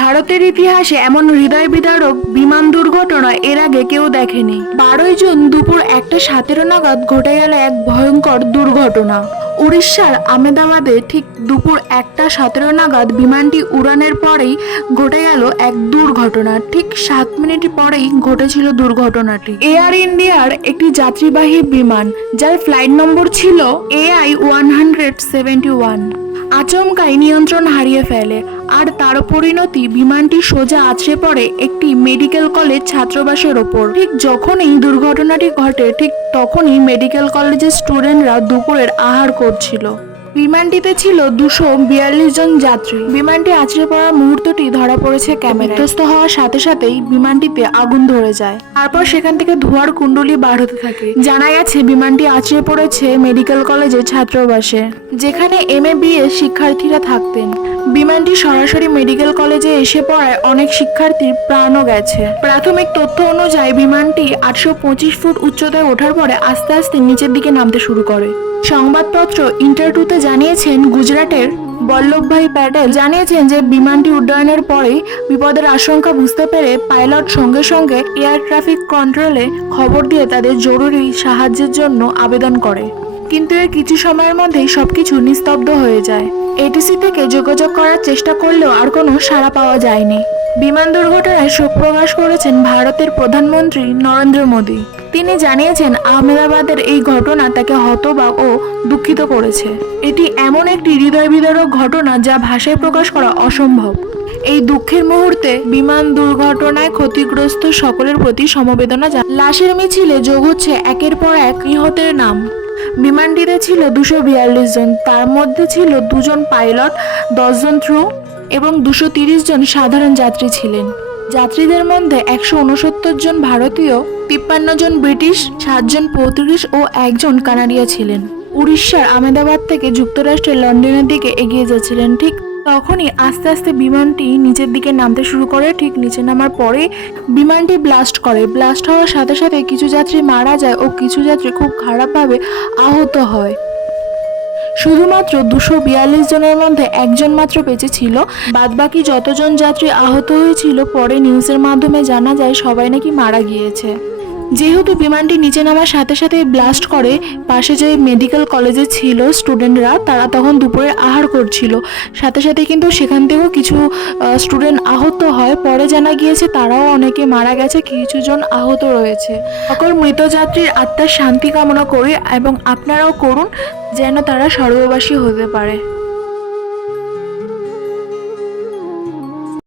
ভারতের ইতিহাসে এমন হৃদয় বিদারক বিমান দুর্ঘটনা এর আগে কেউ দেখেনি। 12 জুন দুপুর 1:17 নাগাদ ঘটে গেল এক ভয়ঙ্কর দুর্ঘটনা। উড়িষ্যার আহমেদাবাদে ঠিক দুপুর 1:17 নাগাদ বিমানটি উড়ানের পরেই ঘটে গেল এক দুর্ঘটনা। ঠিক 7 মিনিট পরেই ঘটেছিল দুর্ঘটনাটি। এয়ার ইন্ডিয়ার একটি যাত্রীবাহী বিমান, যার ফ্লাইট নম্বর ছিল AI-171, আচমকাই নিয়ন্ত্রণ হারিয়ে ফেলে, আর তার পরিণতি বিমানটি সোজা আছড়ে পড়ে একটি মেডিকেল কলেজ ছাত্রাবাসের ওপর। ঠিক যখনই দুর্ঘটনাটি ঘটে, ঠিক তখনই মেডিকেল কলেজের স্টুডেন্টরা দুপুরের আহার করছিল। বিমানটিতে ছিল 242 জন যাত্রী। বিমানটি আছড়ে পড়ার মুহূর্তটি ধরা পড়েছে ক্যামেরায়। বিধ্বস্ত হওয়ার সাথে সাথেই বিমানটিতে আগুন ধরে যায়, তারপর সেখান থেকে ধোঁয়ার কুণ্ডলী বার হতে থাকে। জানা গেছে বিমানটি আছড়ে পড়েছে মেডিকেল কলেজের ছাত্রাবাসে, যেখানে MA-BS শিক্ষার্থীরা থাকতেন। বিমানটি সরাসরি মেডিকেল কলেজে এসে পড়ায় অনেক শিক্ষার্থীর প্রাণও গেছে। প্রাথমিক তথ্য অনুযায়ী বিমানটি 825 ফুট উচ্চতায় ওঠার পরে আস্তে আস্তে নিচের দিকে নামতে শুরু করে। সংবাদপত্র ইন্টারটুতে জানিয়েছেন, গুজরাটের বল্লভভাই প্যাটেল জানিয়েছেন যে বিমানটি উড্ডয়নের পরেই বিপদের আশঙ্কা বুঝতে পেরে পাইলট সঙ্গে সঙ্গে এয়ার ট্রাফিক কন্ট্রোলে খবর দিয়ে তাদের জরুরি সাহায্যের জন্য আবেদন করে। কিন্তু এর কিছু সময়ের মধ্যেই সবকিছু নিস্তব্ধ হয়ে যায়। ATC থেকে যোগাযোগ করার চেষ্টা করলেও আর কোনো সাড়া পাওয়া যায়নি। বিমান দুর্ঘটনায় শোক প্রকাশ করেছেন ভারতের প্রধানমন্ত্রী নরেন্দ্র মোদী। তিনি জানিয়েছেন, আহমেদাবাদের এই ঘটনা তাকে হতবাক ও দুঃখিত করেছে। এটি এমন একটি হৃদয় বিদারক ঘটনা যা ভাষায় প্রকাশ করা অসম্ভব। এই দুঃখের মুহূর্তে বিমান দুর্ঘটনায় ক্ষতিগ্রস্ত সকলের প্রতি সমবেদনা জানান। লাশের মিছিলে যোগ হচ্ছে একের পর এক নিহতের নাম। বিমানটিতে ছিল 242 জন, তার মধ্যে ছিল 2 জন পাইলট, 10 জন ক্রু এবং 230 জন সাধারণ যাত্রী ছিলেন। যাত্রীদের মধ্যে 169 জন ভারতীয়, 53 জন ব্রিটিশ, 7 জন পর্তুগিজ ও 1 জন কানাডিয়া ছিলেন। উড়িষ্যার আহমেদাবাদ থেকে যুক্তরাষ্ট্রের লন্ডনের দিকে এগিয়ে যাচ্ছিলেন। ঠিক তখনই আস্তে আস্তে বিমানটি নিচের দিকে নামতে শুরু করে। ঠিক নিচে নামার পরে বিমানটি ব্লাস্ট করে। ব্লাস্ট হওয়ার সাথে সাথে কিছু যাত্রী মারা যায় ও কিছু যাত্রী খুব খারাপভাবে আহত হয়। শুধুমাত্র 242 জনের মধ্যে 1 জন মাত্র বেঁচে ছিল। বাদবাকি যতজন যাত্রী আহত হয়েছিল, পরে নিউজের মাধ্যমে জানা যায় সবাই নাকি মারা গিয়েছে। যেহেতু বিমানটি নিচে নামার সাথে সাথে ব্লাস্ট করে, পাশে যে মেডিকেল কলেজে ছিল স্টুডেন্টরা, তারা তখন দুপুরে আহার করছিল। সাথে সাথে কিন্তু সেখান থেকেও কিছু স্টুডেন্ট আহত হয়। পরে জানা গিয়েছে তারাও অনেকে মারা গেছে, কিছু জন আহত রয়েছে। সকল মৃত যাত্রীর আত্মার শান্তি কামনা করি এবং আপনারাও করুন যেন তারা স্বর্গবাসী হতে পারে।